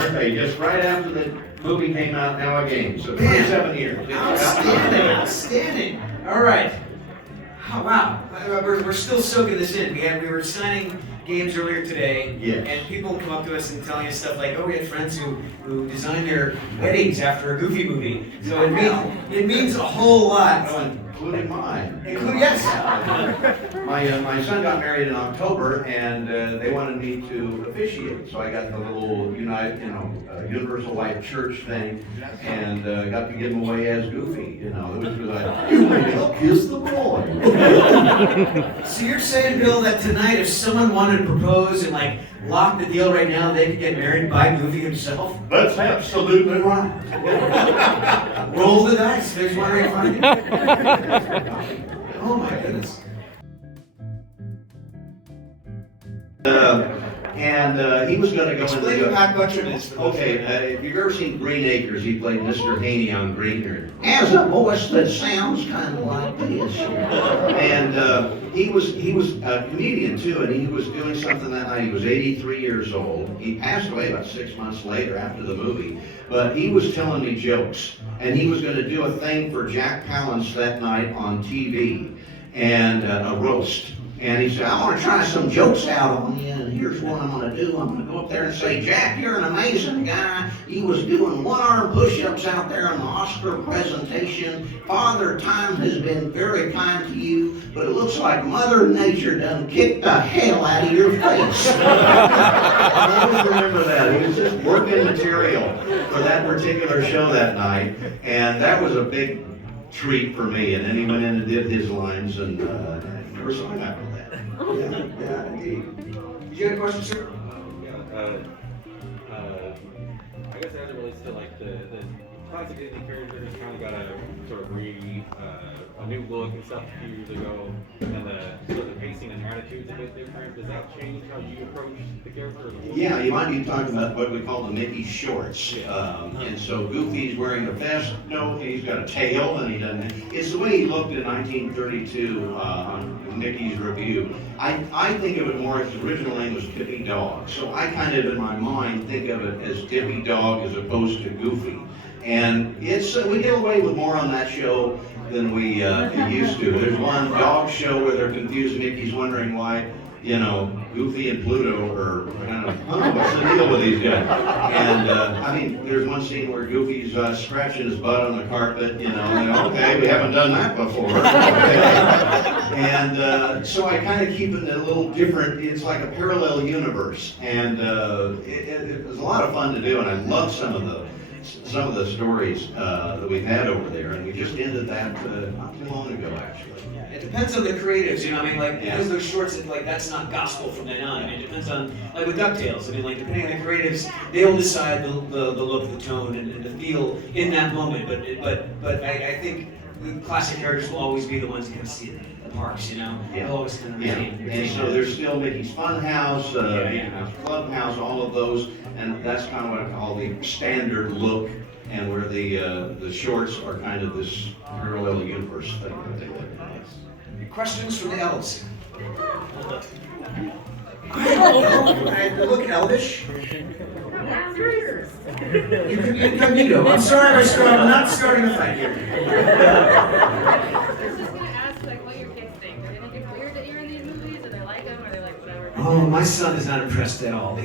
weren't they? Just right after the movie came out, now a game. So 27 years. Outstanding, outstanding. All right. Oh, wow. We're still soaking this in. We were signing games earlier today, yes. And people come up to us and telling us stuff like, "Oh, we had friends who designed their weddings after a Goofy movie." So it means a whole lot. Oh, including mine. Yes. My son got married in October, and they wanted me to officiate. So I got the little Universal Life Church thing, and got to give him away as Goofy. Which was like, you may help kiss the boy. So you're saying, Bill, that tonight, if someone wanted to propose and like lock the deal right now, they could get married by Goofy himself? That's absolutely right. Roll the dice. There's one right in front of you. Oh my goodness. He was going to go Explain into who Pat Butcher is. Okay, if you've ever seen Green Acres, he played Mr. Haney on Green Acres. Has a voice that sounds kind of like this. And he was a comedian too, and he was doing something that night. He was 83 years old. He passed away about 6 months later after the movie. But he was telling me jokes, and he was going to do a thing for Jack Palance that night on TV, and a roast. And he said, I want to try some jokes out on you, and here's what I'm going to do. I'm going to go up there and say, Jack, you're an amazing guy. He was doing one-arm push-ups out there in the Oscar presentation. Father Time has been very kind to you, but it looks like Mother Nature done kicked the hell out of your face. I always remember that. He was just working material for that particular show that night, and that was a big treat for me. And then he went in and did his lines, and never saw him after that. Yeah, indeed. Did you have a question, sir? I guess as it relates to like the classic Disney characters kind of got a sort of a new look and stuff a few years ago, and the pacing and attitude's a bit different. Does that change how you approach the character? Yeah, you might be talking about what we call the Mickey shorts. And so Goofy's wearing a vest. No, he's got a tail, and he doesn't. It's the way he looked in 1932 on Mickey's Review. I think of it more, his original name was Dippy Dog. So I kind of, in my mind, think of it as Dippy Dog as opposed to Goofy. And it's we get away with more on that show than we used to. There's one dog show where they're confused. Mickey's wondering why, Goofy and Pluto are kind of, what's the deal with these guys? And there's one scene where Goofy's scratching his butt on the carpet, okay, we haven't done that before. And so I kind of keep it a little different. It's like a parallel universe, and it was a lot of fun to do, and I love some of the stories that we've had over there, and we just ended that not too long ago, actually. Yeah, it depends on the creatives, because those shorts, that's not gospel from then on. It depends on, like with DuckTales, depending on the creatives, they'll decide the look, the tone, and the feel in that moment. But I think the classic characters will always be the ones that kind of see the parks, They'll always kind of retain. And so there's still Mickey's Funhouse, Clubhouse, all of those, and that's kind of what I call the standard look, and where the shorts are kind of this parallel universe thing that they look at. Questions from the elves? I don't know. I look elvish. You could be incognito. I'm sorry, I'm not starting a fight here. I was just going to ask, what your kids think. Do they think it's weird that you're in these movies? Do they like them? Or are they like, whatever? Oh, my son is not impressed at all.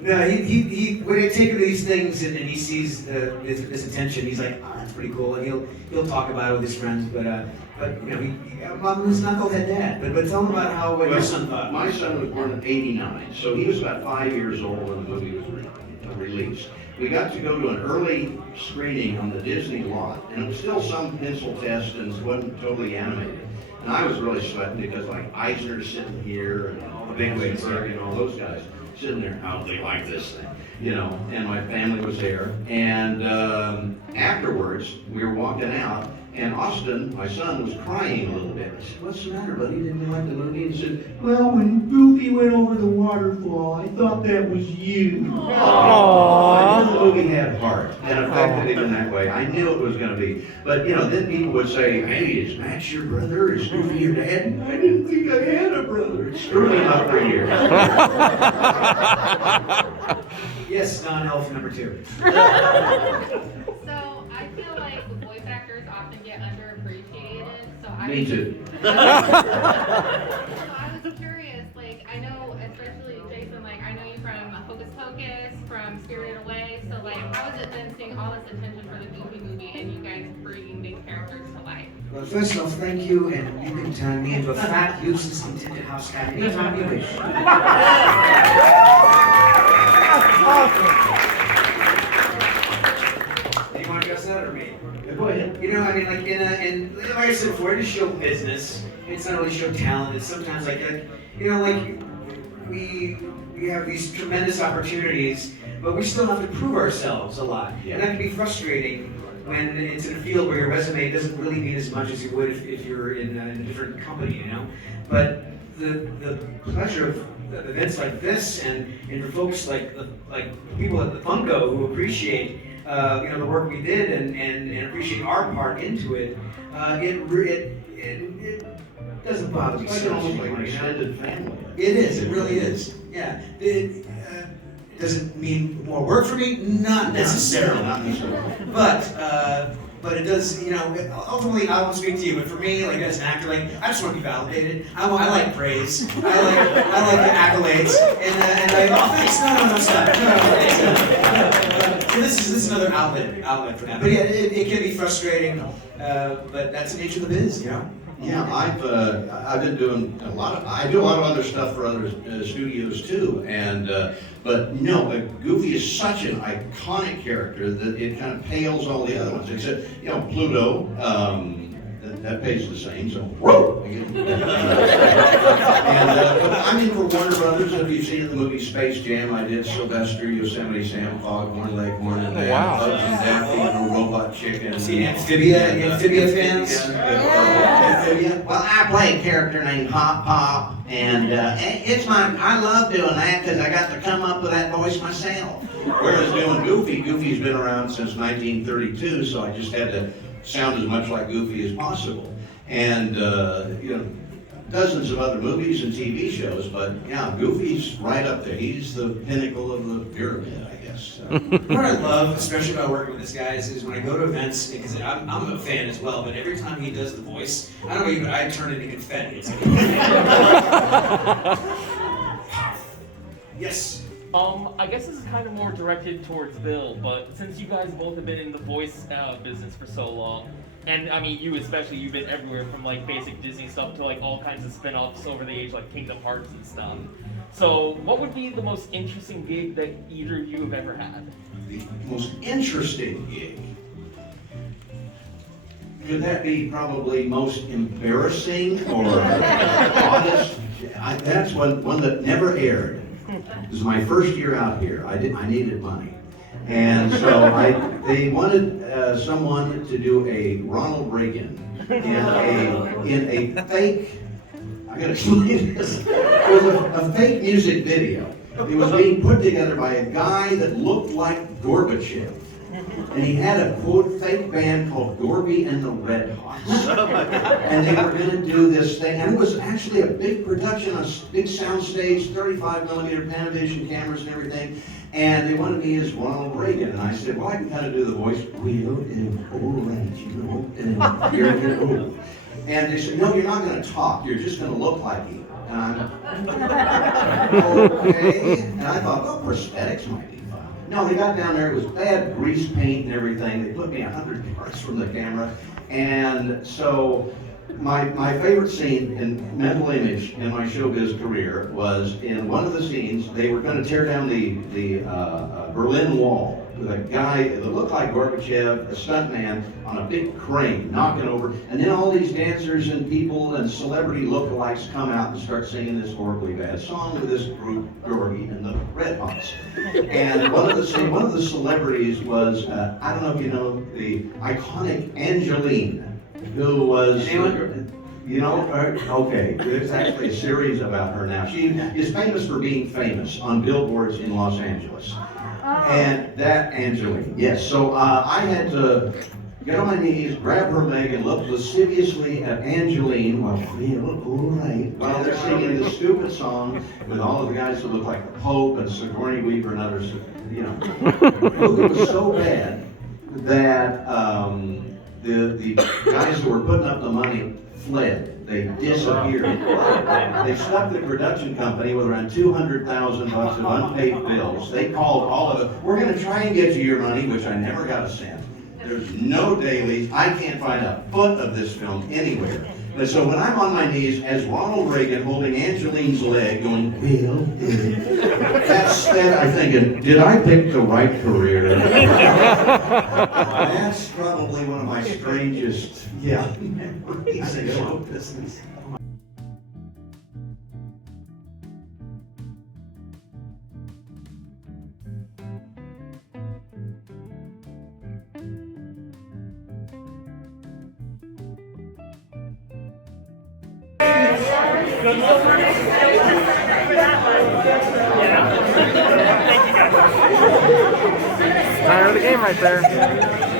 No, he when I take him to these things and he sees this attention, he's like, oh, that's pretty cool, and he'll talk about it with his friends. But Mom was knucklehead dad. But tell him about what your son thought. My son was born in '89, so he was about 5 years old when the movie was released. We got to go to an early screening on the Disney lot, and it was still some pencil test and it wasn't totally animated. And I was really sweating because Eisner's sitting here and all the big wigs and all those guys sitting there. How do they like this thing? And my family was there. And afterwards, we were walking out, And Austin, my son, was crying a little bit. I said, "What's the matter, buddy? Didn't you like the movie?" And he said, "Well, when Goofy went over the waterfall, I thought that was you." I knew the movie had heart and affected him in that way. I knew it was going to be. But, then people would say, "Hey, is Max your brother? Is Goofy your dad?" And I didn't think I had a brother. It screwed him up for years. Yes, non-elf number 2. So I feel like voice actors often get underappreciated. Me too. So I was curious, like I know, especially Jason, like I know you from Hocus Pocus, from Spirited Away. So like, how is it then seeing all this attention for the Goofy movie and you guys bringing these characters to life? Well, first off, thank you, and you can turn me into a fat, useless, contented house cat anytime you wish. Do you want to address that or me? Go ahead. Like like I said before, it is show business. It's not really show talent. It's sometimes like that. We have these tremendous opportunities, but we still have to prove ourselves a lot. Yeah. And that can be frustrating when it's in a field where your resume doesn't really mean as much as you would if you're in a different company, But the pleasure of events like this and for folks like people at the Funko who appreciate the work we did and appreciate our part into it, it doesn't bother me It's so like almost much like an anymore, extended family. It is. It really is. Yeah. Does it mean more work for me? Not necessarily. Not necessarily. But it does. Ultimately, I won't speak to you. But for me, like as an actor, like I just want to be validated. I like praise. I like the accolades. And thanks. No, stop. So this is another outlet for that. But yeah, it can be frustrating. But that's the nature of the biz, Yeah, I've been doing I do a lot of other stuff for other studios too, but Goofy is such an iconic character that it kind of pales all the other ones. Except Pluto, that pays the same. So whoa. But I'm in for Warner Brothers. If you've seen the movie Space Jam, I did Sylvester, Yosemite Sam, Foghorn Leghorn, and Bugs and Daffy, and a Robot Chicken. See Amphibia fans? Amphibia? Well, I play a character named Pop Pop, and I love doing that because I got to come up with that voice myself. Whereas doing Goofy's been around since 1932, so I just had to sound as much like Goofy as possible. And, dozens of other movies and TV shows, but yeah, Goofy's right up there. He's the pinnacle of the pyramid, I guess. What I love, especially about working with this guy, is when I go to events, because I'm a fan as well, but every time he does the voice, I don't know you, but I turn into confetti. It's like, yes. I guess this is kind of more directed towards Bill, but since you guys both have been in the voice business for so long, and I mean you especially, you've been everywhere from like basic Disney stuff to like all kinds of spin-offs over the age, like Kingdom Hearts and stuff. So what would be the most interesting gig that either of you have ever had? The most interesting gig? Could that be probably most embarrassing or oddest? That's one that never aired. This is my first year out here. I needed money, and so they wanted someone to do a Ronald Reagan in a fake. I gotta explain this. It was a fake music video. It was being put together by a guy that looked like Gorbachev. And he had a quote fake band called Gorby and the Red Hots. And they were going to do this thing, and it was actually a big production, a big sound stage, 35mm Panavision cameras and everything. And they wanted me as Ronald Reagan, and I said, well, I can kind of do the voice, well, all right, and here we go. And they said, no, you're not going to talk, you're just going to look like him. And I'm, okay. And I thought, well, prosthetics might be fun. No, they got down there, it was bad grease paint and everything. They put me 100 yards from the camera. And so my favorite scene in mental image in my showbiz career was in one of the scenes, they were going to tear down the Berlin Wall with a guy that looked like Gorbachev, a stuntman, on a big crane, knocking over. And then all these dancers and people and celebrity lookalikes come out and start singing this horribly bad song with this group, Gorby and the Red Hots. And one of the celebrities was, I don't know if you know, the iconic Angeline who was, Anyone? you know, okay, there's actually a series about her now. She is famous for being famous on billboards in Los Angeles. And that, Angeline, yes. So I had to get on my knees, grab her leg, and look lasciviously at Angeline while while they're singing this stupid song with all of the guys that look like the Pope and Sigourney Weaver and others, you know. It was so bad that the guys who were putting up the money fled. They disappeared. They stuck the production company with around $200,000 of unpaid bills. They called all of it. We're going to try and get you your money, which I never got a cent. There's no dailies. I can't find a foot of this film anywhere. But so when I'm on my knees as Ronald Reagan holding Angeline's leg going, Bill, that's that I'm thinking, did I pick the right career? That's probably one of my strangest, memories in show business. Good luck. Tired of the game right there.